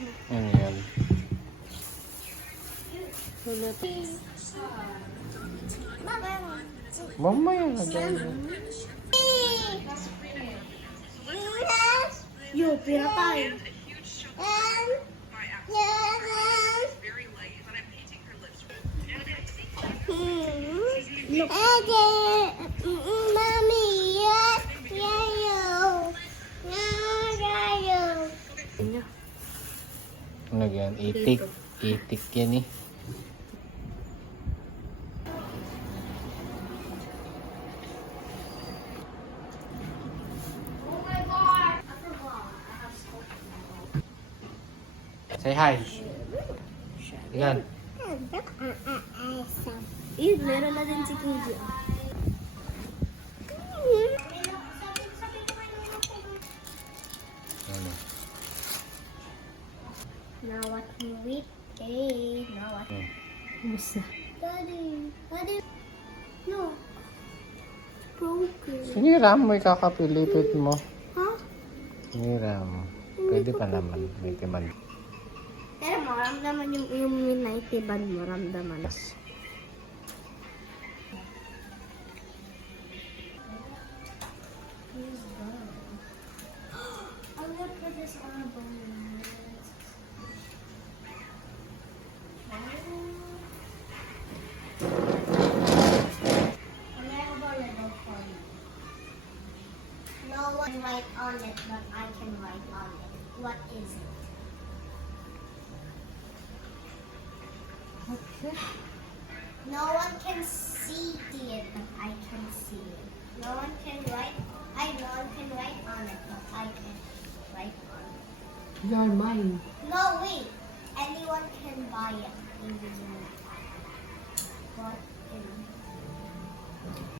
mo. Ano yan? Hulot. Mamaya na dyan. Yo, pira tayo. Look. Mommy, yes, Ano yan? Itik. Itik yan eh. Say hi. Yan. Meron na din si Kuya. Ano? Now what can we take? Now what? Hmm. Daddy. No. Broken. Sinira mo, ikakapilipit mo. Huh? Sinira mo. Pwede pa naman. May timan. Pero maramdaman yung naitiban mo, ramdaman. Yes. I'll look for this on a bonus. No one write on it, but I can write on it. What is it? No one can see it, but I can see it. No one can write. No one can write on it, but I can write on it. You're mine. No, wait. Anyone can buy it. Individually.